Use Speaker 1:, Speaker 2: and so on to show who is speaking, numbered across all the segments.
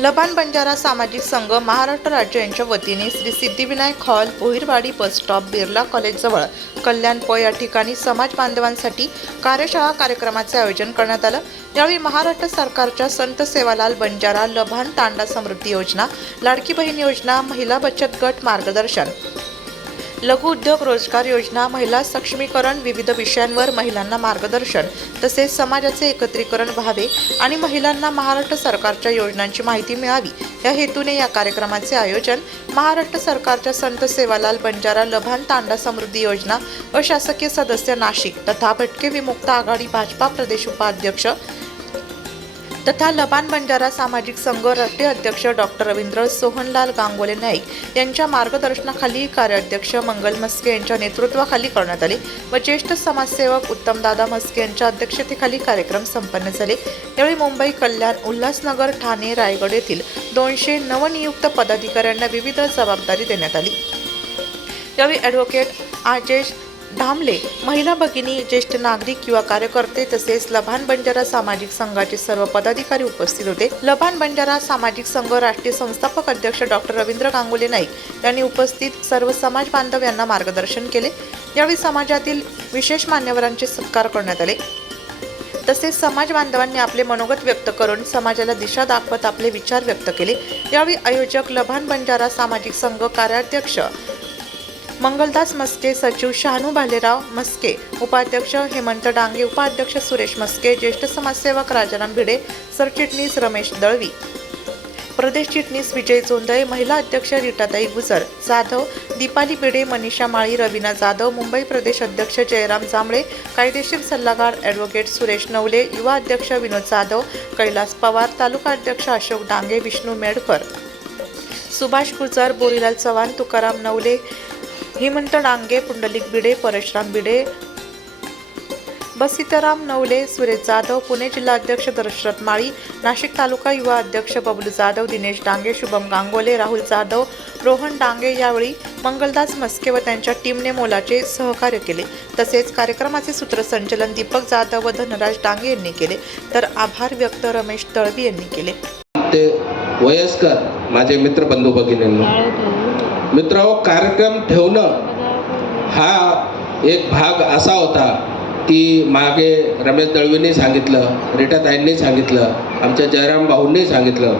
Speaker 1: लबान बंजारा सामाजिक संघ महाराष्ट्र राज्य यांच्या वतीने Shri Siddhivinayak hall Bhoirwadi bus stop Birla कॉलेजजवळ Kalyan प या ठिकाणी समाज बांधवांसाठी कार्यशाळा कार्यक्रमाचे आयोजन करण्यात आलं. यावेळी महाराष्ट्र सरकारच्या संत सेवालाल बंजारा लभान तांडा समृद्धी योजना लाडकी बहीण योजना महिला बचत गट मार्गदर्शन लघु उद्योग रोजगार योजना महिला सक्षमीकरण विविध विषयांवर महिलांना मार्गदर्शन तसेच समाजाचे एकत्रीकरण व्हावे आणि महिलांना महाराष्ट्र सरकारच्या योजनांची माहिती मिळावी. या हेतूने या कार्यक्रमाचे आयोजन महाराष्ट्र सरकारच्या संत सेवालाल बंजारा लभान तांडा समृद्धी योजना अशासकीय सदस्य नाशिक तथा भटके विमुक्त आघाडी भाजपा प्रदेश उपाध्यक्ष तथा लबान बंजारा सामाजिक संघ राष्ट्रीय अध्यक्ष डॉक्टर रवींद्र सोहनलाल गांगोले नाईक यांच्या मार्गदर्शनाखाली कार्याध्यक्ष मंगल मस्के यांच्या नेतृत्वाखाली करण्यात आले व ज्येष्ठ समाजसेवक उत्तमदादा मस्के यांच्या अध्यक्षतेखाली कार्यक्रम संपन्न झाले. यावेळी मुंबई कल्याण उल्हासनगर ठाणे रायगड येथील दोनशे नवनियुक्त पदाधिकाऱ्यांना विविध जबाबदारी देण्यात आली. यावेळी ॲडव्होकेट आजेश धामले महिला भगिनी ज्येष्ठ नागरिक किंवा कार्यकर्ते तसेच लभान बंजारा सामाजिक संघाचे सर्व पदाधिकारी उपस्थित होते. लभान बंजारा सामाजिक संघ राष्ट्रीय संस्थापक अध्यक्ष डॉक्टर रवींद्र गांगुले नाईक यांनी उपस्थित सर्व समाज बांधव यांना मार्गदर्शन केले. यावेळी समाजातील विशेष मान्यवरांचे सत्कार करण्यात आले. तसेच समाज बांधवांनी आपले मनोगत व्यक्त करून समाजाला दिशा दाखवत आपले विचार व्यक्त केले. यावेळी आयोजक लभान बंजारा सामाजिक संघ कार्याध्यक्ष मंगलदास मस्के सचिव शहानू भालेराव मस्के उपाध्यक्ष हेमंत डांगे उपाध्यक्ष सुरेश मस्के ज्येष्ठ समाजसेवक राजाराम भिडे सरचिटणीस रमेश दळवी. प्रदेश चिटणीस विजय जोंधळे महिला अध्यक्ष रीटाताई गुजर जाधव दीपाली भिडे मनीषा माळी रवीना जाधव मुंबई प्रदेश अध्यक्ष जयराम जांभळे कायदेशीर सल्लागार ॲडव्होकेट सुरेश नवले युवा अध्यक्ष विनोद जाधव कैलास पवार तालुका अध्यक्ष अशोक डांगे विष्णू मेडकर. सुभाष गुजर बोरीलाल चव्हाण तुकाराम नवले हेमंत डांगे पुंडलिक बिडे परशुराम बिडे बसिताराम नवले सुरेश जाधव पुणे जिल्हा अध्यक्ष दशरथ माळी नाशिक तालुका युवा अध्यक्ष बबलू जाधव दिनेश डांगे शुभम गांगोले राहुल जाधव रोहन डांगे यावेळी मंगलदास मस्के व त्यांच्या टीमने मोलाचे सहकार्य केले. तसेच कार्यक्रमाचे सूत्रसंचलन दीपक जाधव व धनराज डांगे यांनी केले. तर आभार व्यक्त रमेश तळवी यांनी केले.
Speaker 2: ते वयस्कर माझे मित्र बंधू भगिनींनो मित्र कार्यक्रम ठेवणं हा एक भाग असा होता की मागे रमेश दळवींनी सांगितलं रेटाताईंनी सांगितलं आमच्या जयराम भाऊंनी सांगितलं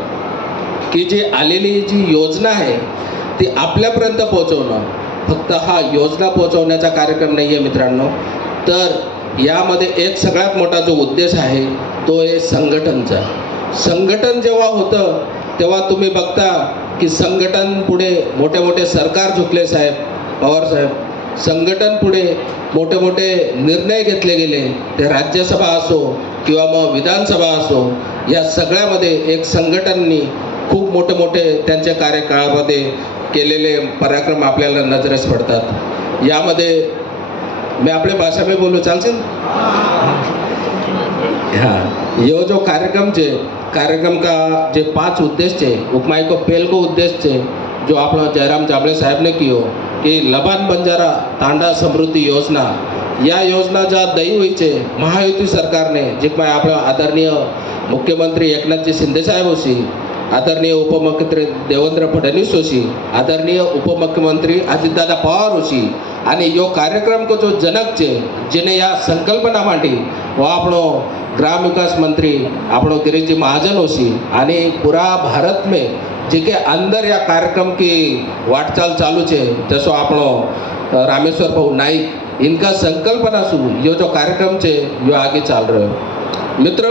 Speaker 2: की जी आलेली जी योजना आहे ती आपल्यापर्यंत पोहोचवणं. फक्त हा योजना पोहोचवण्याचा कार्यक्रम नाही आहे मित्रांनो. तर यामध्ये एक सगळ्यात मोठा जो उद्देश आहे तो आहे संघटनचा. संघटन जेव्हा होतं तेव्हा तुम्ही बघता की संघटन पुढे मोठे मोठे सरकार झुकले साहेब पवार साहेब. संघटन पुढे मोठे मोठे निर्णय घेतले गेले. ते राज्यसभा असो किंवा मग विधानसभा असो या सगळ्यामध्ये एक संघटननी खूप मोठे मोठे त्यांच्या कार्यकाळामध्ये केलेले पराक्रम आपल्याला नजरेस पडतात. यामध्ये मी आपल्या भाषा मी बोलू चालशील? हां. यो जो कार्यक्रम छे કાર્યક્રમ કા જે પાંચ ઉદ્દેશ છે ઉપમાય કો પહેલકો ઉદ્દેશ છે જો આપણો જયરામ જાબડે સાહેબને કહ્યું કે લબાન બંજારા તાંડા સમૃદ્ધિ યોજના યા યોજના જ્યાં દઈ હોય છે મહાયુતિ સરકારને જેમાં આપણા આદરણીય મુખ્યમંત્રી એકનાથજી શિંદે સાહેબ છે આદરણીય ઉપમુખ્યમંત્રી દેવેન્દ્ર ફડણવીસ છે આદરણીય ઉપમુખ્યમંત્રી અજિતદાદા પવાર છે અને યો કાર્યક્રમ કો જો જનક છે જેને આ સંકલ્પના માંડી वो આપણો ग्राम विकास मंत्री આપણો गिरीजी महाजन होशी आणि पुरा भारत में जे के अंदर या कार्यक्रम की वाटचाल चालू છે जसो આપણો अ, रामेश्वर भाऊ नाईक इनका संकल्पना सु यो जो कार्यक्रम છે यो आगे चाल रहे मित्र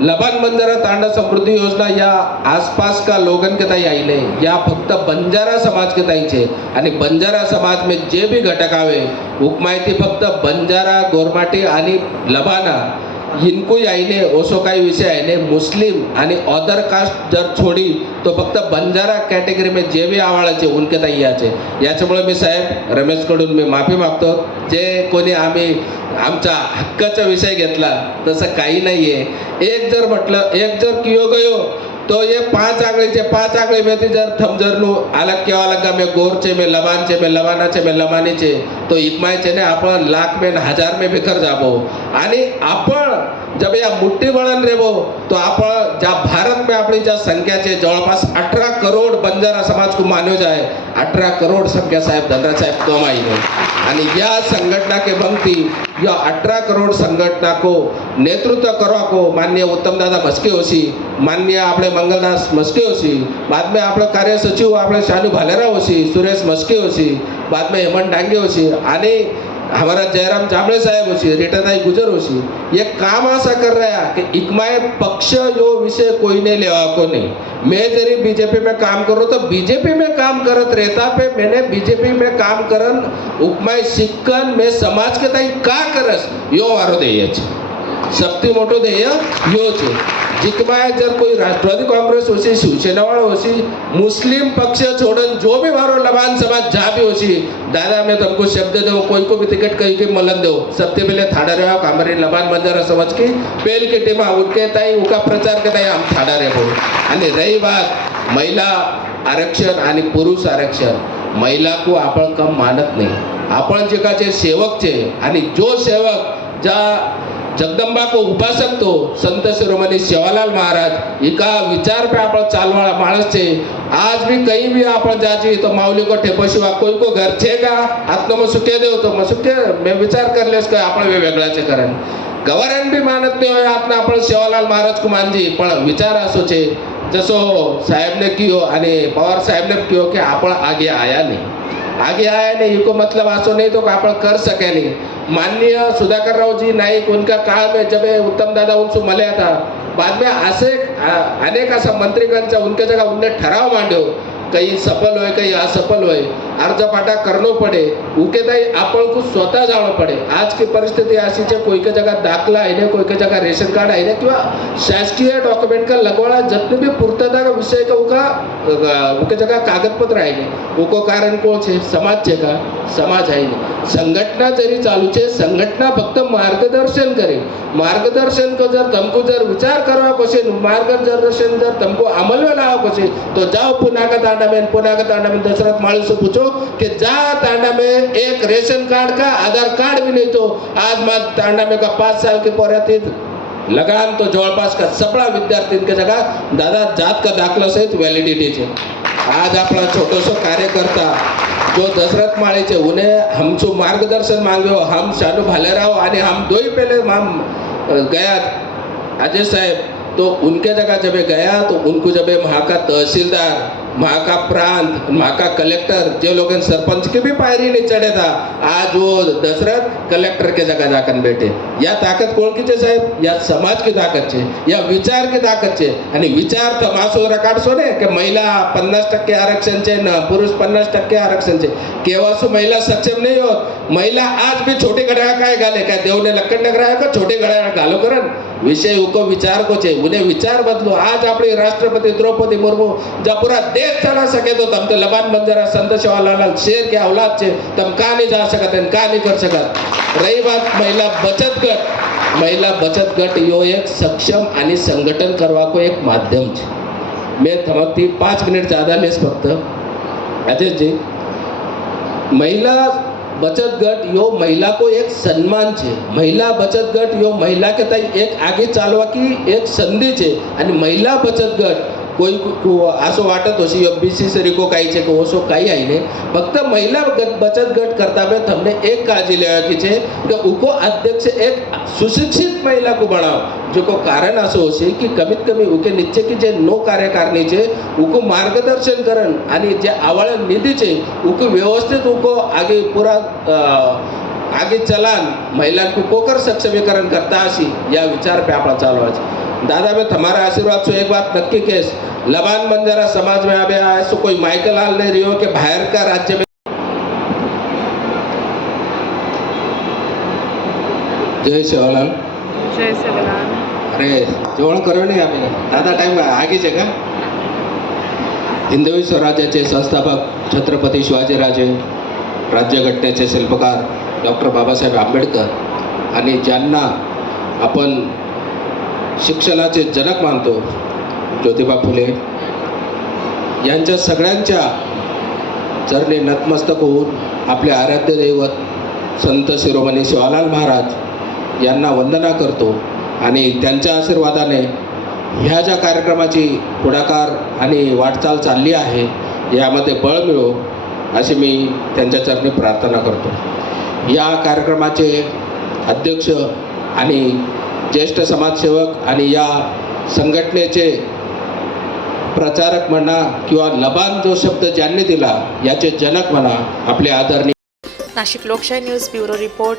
Speaker 2: लबान बंजारा तांडा समृद्धि योजना या आसपास का लोगन के ताई आई नहीं या फक्त बंजारा समाज के ताई छे आणि बंजारा समाज में जे बी घटक आवे उपमाहिती फक्त बंजारा गोरमाटी आणि लबाना हिंदू यायने ओसो काही विषय आहे. ने मुस्लिम आणि अदर कास्ट जर छोडी तो फक्त बंजारा कॅटेगरी में जे बी आवाळाचे उनके ताई याचे. याच्यामुळे मी साहेब रमेशकडून मी माफी मागतो. जे कोणी आम्ही आमचा हक्काचा विषय घेतला तसं काही नाही आहे एक जर म्हटलं एक जर कियो गयो तो ये पांच आंकड़े चे पांच आंकड़े में थी जर थम जर नु अलग के अलग का में गोर चे में लवान चे में लबानाचे में लवानी चे तो इकमायचे ने आपण लाख में न हजार में बिखर जाबो। आणि आपण जब या मुठ्ठी बळन रेबो तो आपण ज्या भारत में आपली ज्या संख्याचे जवळपास अठरा करोड बंजारा समाज को मान्यो जाए अठरा करोड संख्या साहेब धनराज साहेब कमाई है आणि या संगठना के बंगती या अठारह करोड़ संगठना को नेतृत्व करवा को माननीय उत्तम दादा मस्के होशी माननीय આપણે મંગલદાસ મસ્કે હોશી बाद में આપણે કાર્ય સચિવ આપણે શાનુ ભાલેરા होशी सुरेश मस्के होशी बाद में हेमंत डांगे होशी आणि हमारा जयराम जांभळे साहेब होशी रेटाताई गुजर होशी ये काम ऐसा कर रहा है कि इकमाए पक्ष यो विषय कोई नहीं लेवा को नहीं। मैं जरी बीजेपी में काम करूँ तो बीजेपी में काम करत रहता पे मैंने बीजेपी में काम करन उपमाय शिक्कन मैं समाज के ताई का करस यो वारो ध्येय છે સૌથી મોટો ધ્યેય યો છે जिकमाय जर कोई राष्ट्रवादी काँग्रेस होशी शिवसेनावाळ होशी मुस्लिम पक्ष छोड़न जो भी मारो लबान समाज जहाँ भी होशी दादा मैं तुमको शब्द दो कोई को भी टिकट कहीं के मलन दो सबसे पहले थाड़ा रहे हो हमारे लबान बंजारा समाज की पेल की टीम उनके ताई उनका प्रचार के ताई हम थाड़ा रहे हो आणि रही बात महिला आरक्षण आणि पुरुष आरक्षण महिला को आपण कम मानत नाही आपण जे का जे सेवक छे आणि जो सेवक ज्या जगदंबा को उपासक तो संत शिरोमणी सेवालाल महाराज एका विचार पे आपण चालवाळा माणस છે आज भी कहीं भी आपण जाची तो माऊली को ठेपशिवा कोई को घर છે का आत्म में सुखे देव तो मग सुखे मैं विचार करलेस का आपण वेगळाचे कारण गव्हर्नमेंट बी मानत नाही હોય આપને आपण सेवालाल महाराज को मानजी પણ વિચાર આસો છે जसो साहेबने कियो आणि पवार साहेबने कियो कि आपण आगे आया नहीं आगे आया नहीं इको मतलब आसो नहीं तो आपण कर सके नहीं। माननीय सुधाकर राव जी नाईक उनका काळ में जब उत्तम दादा उनसे मल्या था बाद में असे अनेक असा मंत्रीगणचा उनके जगह उनने ठराव मांड्यो काही सफल होय काही असफल होय अर्जपाटा करलो पडे. उकेताई आपळकू स्वतः जावं पडे. आज की परिस्थिती अशी जे कोई के जगह दाखला आहे कोई के जगह रेशन कार्ड आईने किंवा शासकीय डॉक्युमेंट का लगवाना जत्न बी पूर्तता का विषय का उका उके जगह कागदपत्र आहे. आईने उको कारण कोण छे? समाज छे का? समाज आईने संघटना जरी चालू छे संघटना फक्त मार्गदर्शन करे. मार्गदर्शन को जर तमको जर विचार करवा कसे मार्गदर्शन जर तमको अमलवा लावा कसे तो जाओ पुनाका तांडा में पुनाका तांडा में दशरथ माळी से पूछो. कि जहाँ तांडा में एक रेशन कार्ड का आधार कार्ड भी नहीं तो आज मैं तांडा में का पाँच साल की पोऱ्या थी लगान तो जवळपास का सगळा के जगह दादा जात का दाखला सहित व्हॅलिडिटी छे आज आपला छोटोसो कार्यकर्ता जो दशरथ माळेचे उन्हें हमचो मार्गदर्शन मांग्यो हो, हम शानू भालेराव आणि हम दो ही पहले हम गया अजय साहेब तो उनके जगह जब गया तो उनको जब ये का तहसीलदार वहाँ का प्रांत वहाँ का कलेक्टर जो लोग सरपंच की भी पायरी नहीं चढ़े था आज वो दशरथ कलेक्टर के जगह जाकर बैठे या ताकत कौन की साहेब? या समाज की ताकत छे या विचार की ताकत छे। आणि विचार तर मासो रकाडसो ने की महिला पन्नास टक्के आरक्षण छे ना पुरुष पन्नास टक्के आरक्षण छे। केव्हासो महिला सक्षम नहीं होत महिला आज भी छोटे घड्याळ काय घाले? काय देवने लक्कड नगर आया छोटे घड्याळ घालो करण। विषय उको विचार को છે उन्हें विचार बदलो आज अपनी राष्ट्रपति द्रौपदी मुर्मू जब पूरा देश चला सके तो तम तो लबान बंजारा संत सेवालाल शेर के औलाद છે તમ કા નહીં જા सकत અને કા નહીં कर सकत रही बात महिला बचत गट महिला बचत गट यो एक सक्षम आणि संघटन करवा को एक माध्यम છે મેં તમારથી પાંચ મિનિટ જ્યાદા લેશ ફક્ત અજયજી મહિલા बचत गट यो महिला को एक सम्मान છે મહિલા બચત ગટ યો મહિલા કે તાઈ એક આગે ચાલવા की एक संधी છે અને મહિલા બચત ગટ कोई असं वाटत होशी एम કોઈ આસો વાટત હશે બીસી સરીકો काही आई नाही फक्त महिला गट बचत गट करता ગટ કરતા एक काळजी એક की લેવાકી की કે अध्यक्ष एक सुशिक्षित महिला को કો બનાવો. को कारण असं होशे की कमीत कमी उके निश्चय की जे नो कार्यकारणीचे उको मार्गदर्शन करण आणि जे आवळ निधीचे उको व्यवस्थित उको आगे पुरा आगे चलान महिलांको कोकर सक्षमीकरण करता अशी या विचार पे आपला चालू आहे दादा मैं तुम्हारा आशीर्वाद से एक बात नक्की केस लबान बंजारा समाज में अबे ऐसो कोई माइकल हाल नहीं रही हो कि बाहर का राज्य में जय शिवलाल
Speaker 3: जय सेवालाल
Speaker 2: अरे जेवण करू नाही आम्ही दादा टाइम आगीच आहे का? हिंदवी स्वराज्याचे संस्थापक छत्रपती शिवाजीराजे राज्यघटनेचे शिल्पकार डॉक्टर बाबासाहेब आंबेडकर आणि ज्यांना आपण शिक्षणाचे जनक मानतो. ज्योतिबा फुले यांच्या सगळ्यांच्या चरणी नतमस्तक होऊन आपले आराध्य दैवत संत शिरोमणी शिवालाल महाराज यांना वंदना करतो आणि त्यांच्या आशीर्वादाने ह्या ज्या कार्यक्रमाची पुढाकार आणि वाटचाल चालली आहे यामध्ये बळ मिळो अशी मी त्यांच्या चरणी प्रार्थना करतो. या कार्यक्रमाचे अध्यक्ष आणि ज्येष्ठ समाजसेवक आणि या संघटनेचे प्रचारक म्हणा किंवा लबान जो शब्द ज्यांनी दिला याचे जनक म्हणा आपले आदरणीय
Speaker 1: नाशिक लोकशाही न्यूज ब्युरो रिपोर्ट.